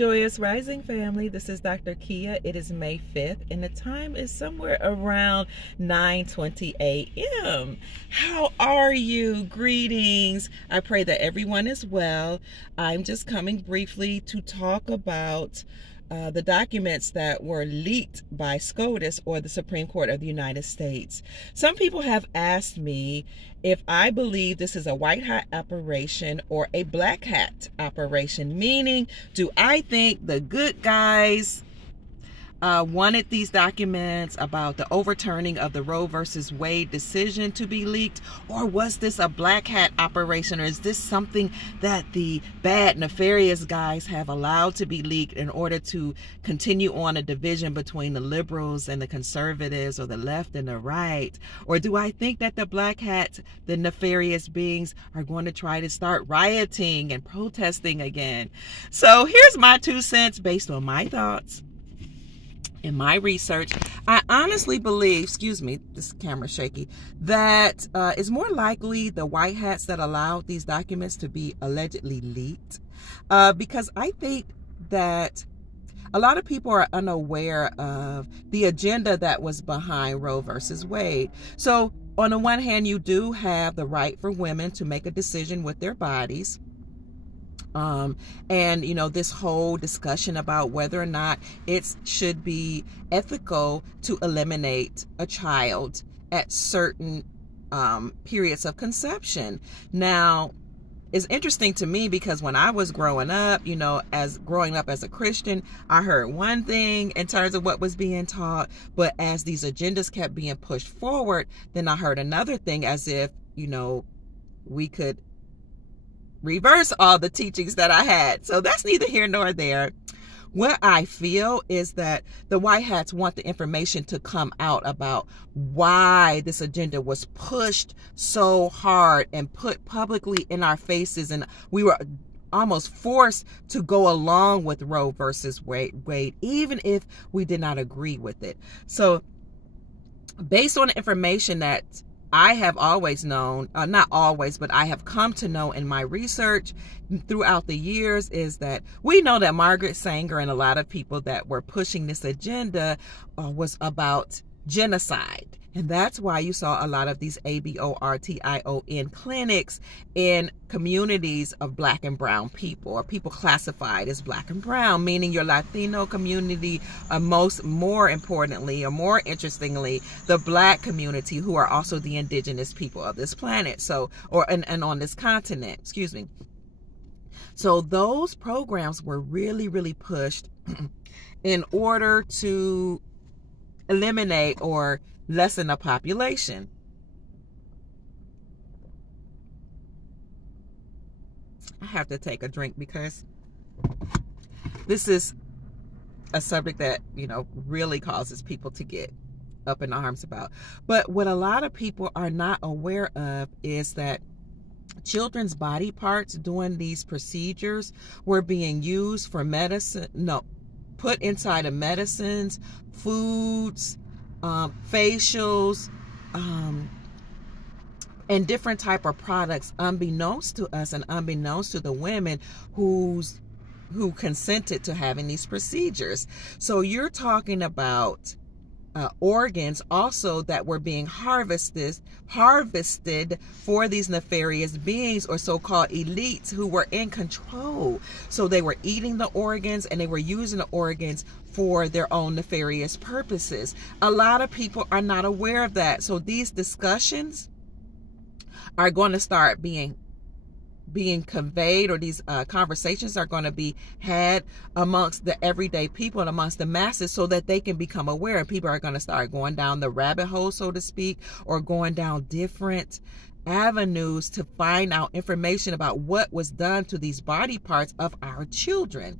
Joyous Rising family, this is Dr. Kia. It is May 5th and the time is somewhere around 9:20 a.m. How are you? Greetings. I pray that everyone is well. I'm just coming briefly to talk about the documents that were leaked by SCOTUS, or the Supreme Court of the United States. Some people have asked me if I believe this is a white hat operation or a black hat operation, meaning, do I think the good guys wanted these documents about the overturning of the Roe versus Wade decision to be leaked, or was this a black hat operation, or is this something that the bad, nefarious guys have allowed to be leaked in order to continue on a division between the liberals and the conservatives, or the left and the right? Or do I think that the black hats, the nefarious beings, are going to try to start rioting and protesting again? So here's my 2 cents based on my thoughts. In my research, I honestly believe, excuse me, this camera's shaky, that it's more likely the white hats that allowed these documents to be allegedly leaked, because I think that a lot of people are unaware of the agenda that was behind Roe versus Wade. So on the one hand, you do have the right for women to make a decision with their bodies. And you know, this whole discussion about whether or not it should be ethical to eliminate a child at certain periods of conception. Now, it's interesting to me because when I was growing up, you know, growing up as a Christian, I heard one thing in terms of what was being taught, but as these agendas kept being pushed forward, then I heard another thing, as if, you know, we could reverse all the teachings that I had. So that's neither here nor there. What I feel is that the white hats want the information to come out about why this agenda was pushed so hard and put publicly in our faces, and we were almost forced to go along with Roe versus Wade, even if we did not agree with it. So based on the information that I have always known, not always, but I have come to know in my research throughout the years, is that we know that Margaret Sanger and a lot of people that were pushing this agenda was about genocide. And that's why you saw a lot of these abortion clinics in communities of black and brown people, or people classified as black and brown, meaning your Latino community, more importantly, or more interestingly, the black community, who are also the indigenous people of this planet. So, and on this continent, excuse me. So those programs were really, really pushed in order to eliminate or lessen the population. I have to take a drink because this is a subject that, you know, really causes people to get up in arms about. But what a lot of people are not aware of is that children's body parts during these procedures were being used for medicine, put inside of medicines, foods, facials, and different type of products, unbeknownst to us and unbeknownst to the women who consented to having these procedures. So you're talking about organs also that were being harvested for these nefarious beings, or so-called elites who were in control. So they were eating the organs and they were using the organs for their own nefarious purposes. A lot of people are not aware of that. So these discussions are going to start being conveyed, or these conversations are going to be had amongst the everyday people and amongst the masses, so that they can become aware, and people are going to start going down the rabbit hole, so to speak, or going down different avenues to find out information about what was done to these body parts of our children.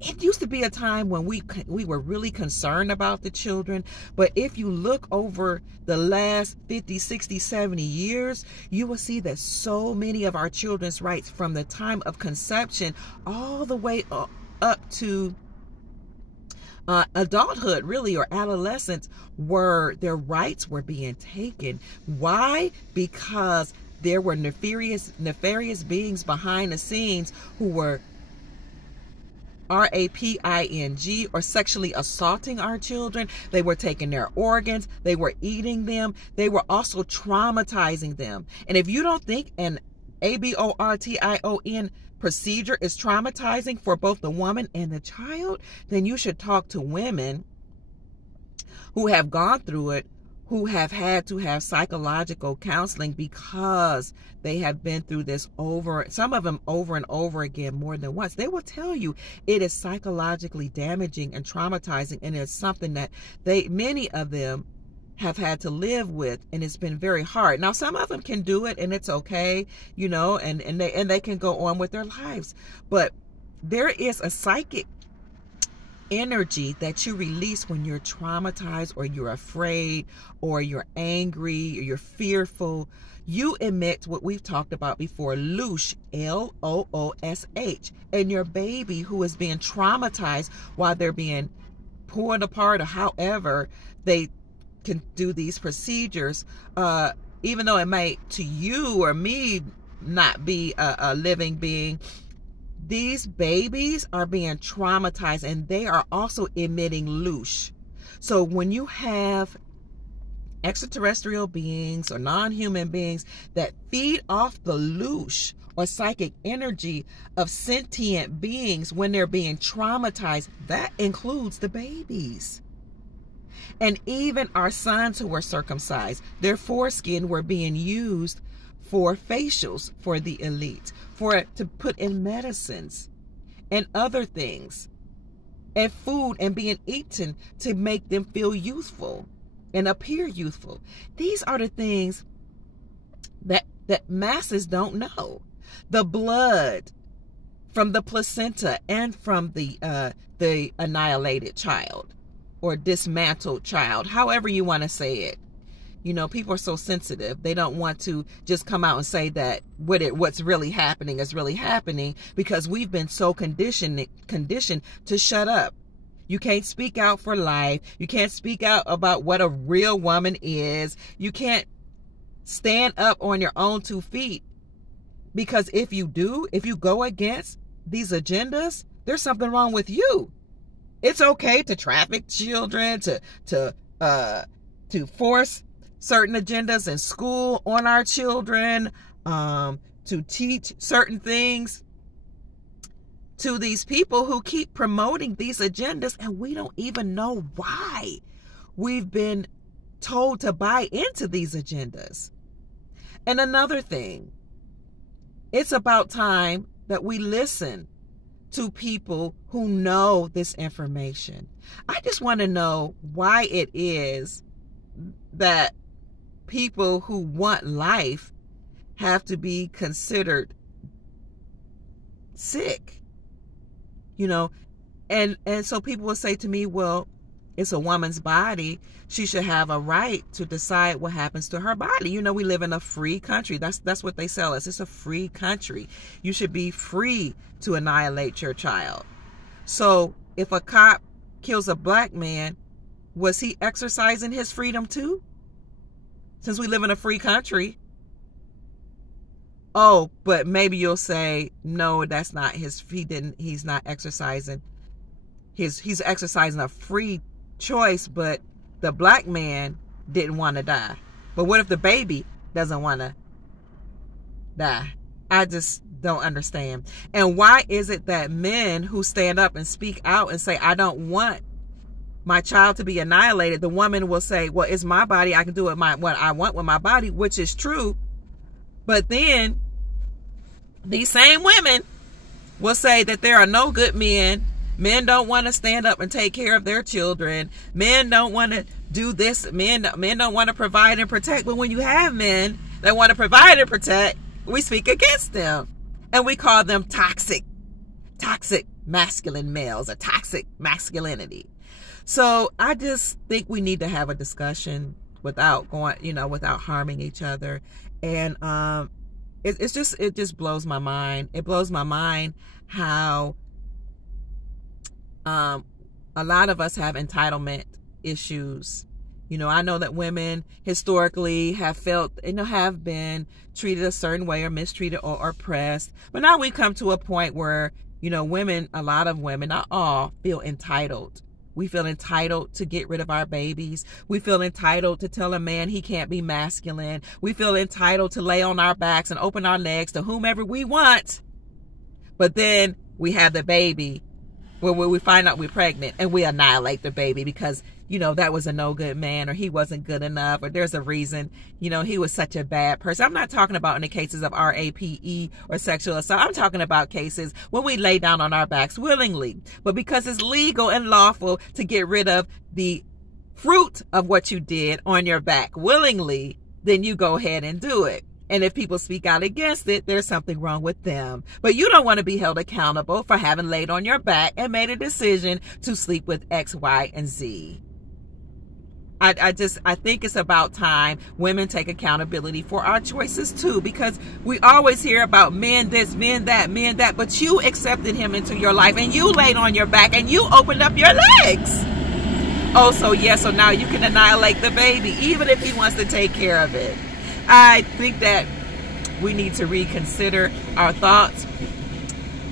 It used to be a time when we were really concerned about the children, but if you look over the last 50, 60, 70 years, you will see that so many of our children's rights, from the time of conception all the way up to adulthood, really, or adolescence, their rights were being taken. Why? Because there were nefarious beings behind the scenes who were raping, or sexually assaulting our children. They were taking their organs. They were eating them. They were also traumatizing them. And if you don't think an abortion procedure is traumatizing for both the woman and the child, then you should talk to women who have gone through it, who have had to have psychological counseling because they have been through this some of them over and over again, more than once. They will tell you it is psychologically damaging and traumatizing, and it's something that many of them have had to live with, and it's been very hard. Now, some of them can do it, and it's okay, and they can go on with their lives. But there is a psychic energy that you release when you're traumatized, or you're afraid, or you're angry, or you're fearful. You emit what we've talked about before, loosh, L-O-O-S-H. And your baby who is being traumatized while they're being pulled apart, or however they can do these procedures, even though it might to you or me not be a living being, these babies are being traumatized, and they are also emitting loosh. So when you have extraterrestrial beings or non-human beings that feed off the loosh or psychic energy of sentient beings when they're being traumatized, that includes the babies. And even our sons who were circumcised, their foreskin were being used for facials for the elite, to put in medicines and other things, and food, and being eaten to make them feel youthful and appear youthful. These are the things that masses don't know. The blood from the placenta and from the annihilated child or dismantled child, however you want to say it. People are so sensitive. They don't want to just come out and say that what's really happening is really happening, because we've been so conditioned to shut up. You can't speak out for life. You can't speak out about what a real woman is. You can't stand up on your own 2 feet, because if you go against these agendas, there's something wrong with you. It's okay to traffic children, to force certain agendas in school on our children, to teach certain things to these people who keep promoting these agendas, and we don't even know why we've been told to buy into these agendas. And another thing, it's about time that we listen to people who know this information. I just want to know why it is that people who want life have to be considered sick, and so people will say to me, well, it's a woman's body. She should have a right to decide what happens to her body. We live in a free country. That's what they sell us. It's a free country. You should be free to annihilate your child. So if a cop kills a black man, was he exercising his freedom too? Since we live in a free country. Oh, but maybe you'll say, no, that's not he's not exercising he's exercising a free choice, but the black man didn't want to die. But what if the baby doesn't want to die? I just don't understand. And why is it that men who stand up and speak out and say, I don't want my child to be annihilated, the woman will say, well, it's my body. I can do what I want with my body, which is true. But then these same women will say that there are no good men. Men don't want to stand up and take care of their children. Men don't want to do this. Men don't want to provide and protect. But when you have men that want to provide and protect, we speak against them. And we call them toxic masculine males, or toxic masculinity. So I just think we need to have a discussion without harming each other. And it just blows my mind. It blows my mind how a lot of us have entitlement issues. I know that women historically have felt, have been treated a certain way, or mistreated, or oppressed. But now we've come to a point where Women, a lot of women, not all, feel entitled. We feel entitled to get rid of our babies. We feel entitled to tell a man he can't be masculine. We feel entitled to lay on our backs and open our legs to whomever we want. But then we have the baby where we find out we're pregnant and we annihilate the baby because, that was a no good man, or he wasn't good enough, or there's a reason, he was such a bad person. I'm not talking about in the cases of RAPE or sexual assault. I'm talking about cases when we lay down on our backs willingly. But because it's legal and lawful to get rid of the fruit of what you did on your back willingly, then you go ahead and do it. And if people speak out against it, there's something wrong with them. But you don't want to be held accountable for having laid on your back and made a decision to sleep with X, Y, and Z. I think it's about time women take accountability for our choices too, because we always hear about men this, men that, but you accepted him into your life and you laid on your back and you opened up your legs. Oh, so now you can annihilate the baby, even if he wants to take care of it. I think that we need to reconsider our thoughts,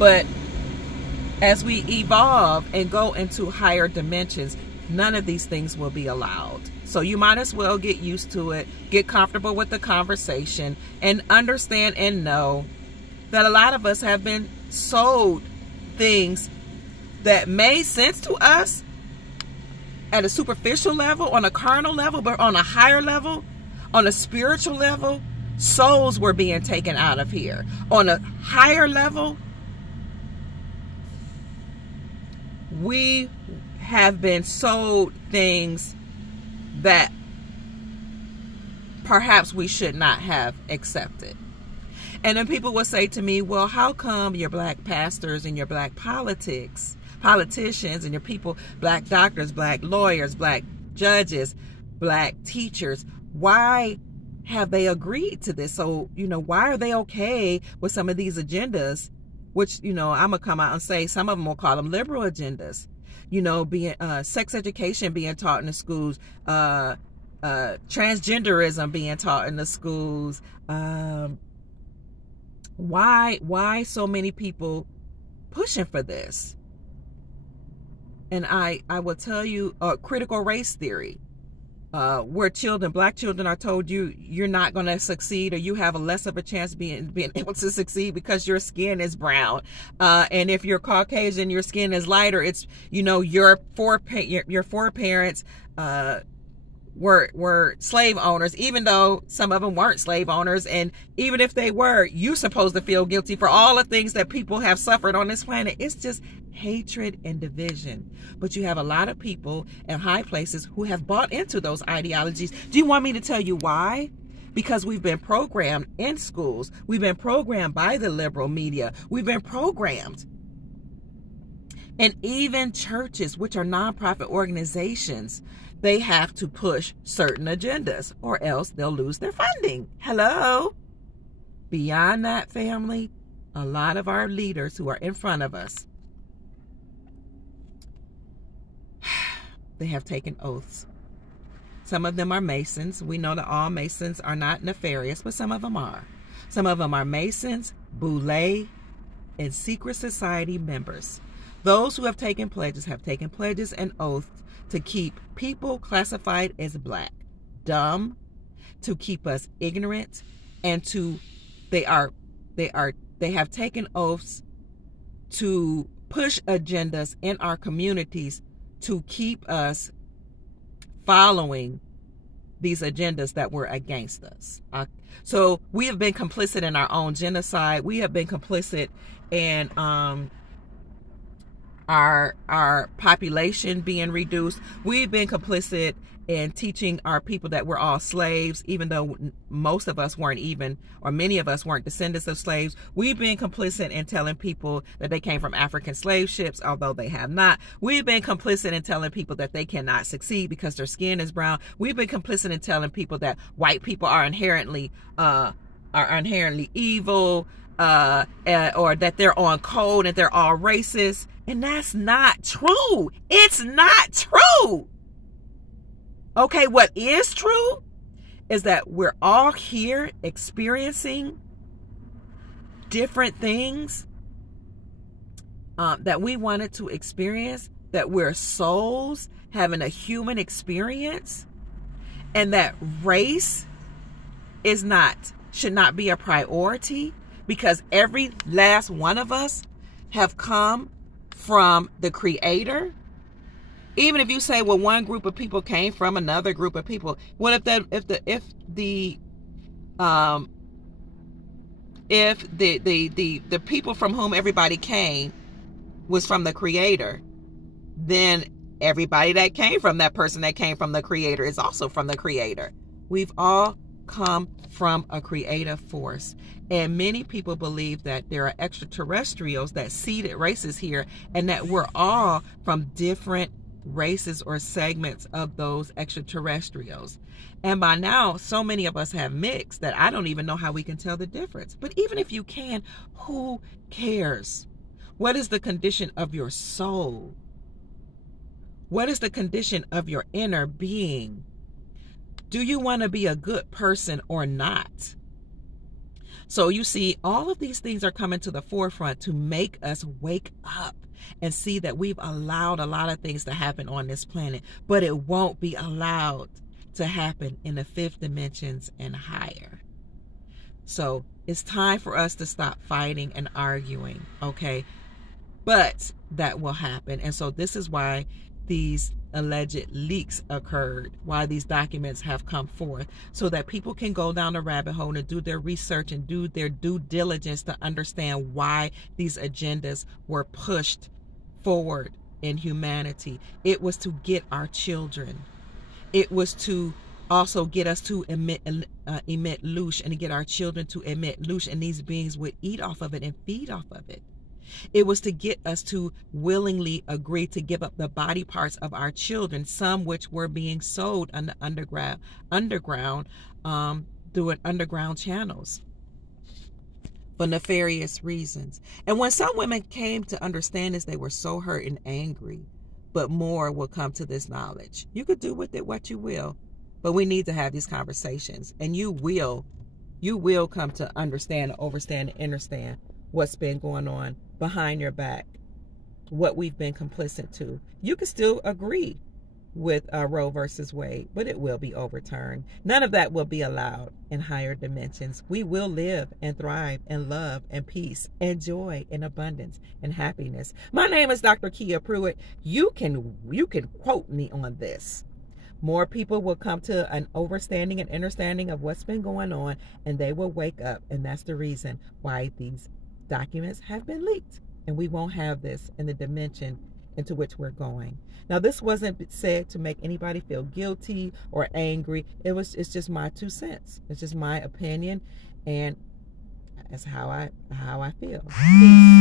but as we evolve and go into higher dimensions, none of these things will be allowed. So you might as well get used to it, get comfortable with the conversation, and understand and know that a lot of us have been sold things that made sense to us at a superficial level, on a carnal level, but on a higher level, on a spiritual level, souls were being taken out of here. On a higher level, we have been sold things that perhaps we should not have accepted. And then people will say to me, well, how come your black pastors and your black politicians and your people, black doctors, black lawyers, black judges, black teachers, why have they agreed to this? So, why are they okay with some of these agendas, which, I'm going to come out and say some of them will call them liberal agendas. Being sex education being taught in the schools, transgenderism being taught in the schools. Why so many people pushing for this? And I will tell you, critical race theory, where black children are told you're not going to succeed, or you have a less of a chance being able to succeed because your skin is brown, and if you're Caucasian, your skin is lighter. It's your foreparents were slave owners, even though some of them weren't slave owners, and even if they were, you're supposed to feel guilty for all the things that people have suffered on this planet. It's just hatred and division. But you have a lot of people in high places who have bought into those ideologies. Do you want me to tell you why? Because we've been programmed in schools. We've been programmed by the liberal media. We've been programmed. And even churches, which are nonprofit organizations, they have to push certain agendas or else they'll lose their funding. Hello? Beyond that, family, a lot of our leaders who are in front of us, they have taken oaths. Some of them are Masons. We know that all Masons are not nefarious, but some of them are. Some of them are Masons, Boule, and secret society members. Those who have taken pledges and oaths to keep people classified as black dumb, to keep us ignorant, and they have taken oaths to push agendas in our communities to keep us following these agendas that were against us. So we have been complicit in our own genocide. We have been complicit in our population being reduced. We've been complicit in teaching our people that we're all slaves, even though most of us weren't even, or many of us weren't descendants of slaves. We've been complicit in telling people that they came from African slave ships, although they have not. We've been complicit in telling people that they cannot succeed because their skin is brown. We've been complicit in telling people that white people are inherently evil, or that they're on code and they're all racist. And that's not true. It's not true. Okay, what is true is that we're all here experiencing different things that we wanted to experience, that we're souls having a human experience, and that race should not be a priority, because every last one of us have come from the Creator. Even if you say, well, one group of people came from another group of people, what if the people from whom everybody came was from the Creator, then everybody that came from that person that came from the Creator is also from the Creator. We've all come from a creative force. And many people believe that there are extraterrestrials, that seeded races here, and that we're all from different races or segments of those extraterrestrials. And by now, so many of us have mixed that I don't even know how we can tell the difference. But even if you can, who cares? What is the condition of your soul? What is the condition of your inner being? Do you want to be a good person or not? So you see, all of these things are coming to the forefront to make us wake up and see that we've allowed a lot of things to happen on this planet, but it won't be allowed to happen in the fifth dimensions and higher. So it's time for us to stop fighting and arguing, okay? But that will happen. And so this is why these alleged leaks occurred, why these documents have come forth, so that people can go down the rabbit hole and do their research and do their due diligence to understand why these agendas were pushed forward in humanity. It was to get our children. It was to also get us to emit loosh, and to get our children to emit loosh, and these beings would eat off of it and feed off of it. It was to get us to willingly agree to give up the body parts of our children, some which were being sold on the underground through underground channels for nefarious reasons. And when some women came to understand this, they were so hurt and angry. But more will come to this knowledge. You could do with it what you will, but we need to have these conversations, and you will come to understand, overstand, and understand what's been going on behind your back, what we've been complicit to. You can still agree with Roe versus Wade, but it will be overturned. None of that will be allowed in higher dimensions. We will live and thrive and love and peace and joy and abundance and happiness. My name is Dr. Kia Pruitt. You can quote me on this. More people will come to an understanding and understanding of what's been going on, and they will wake up. And that's the reason why these documents have been leaked, and we won't have this in the dimension into which we're going. Now, this wasn't said to make anybody feel guilty or angry. It's just my 2 cents. It's just my opinion, and that's how I feel. Peace.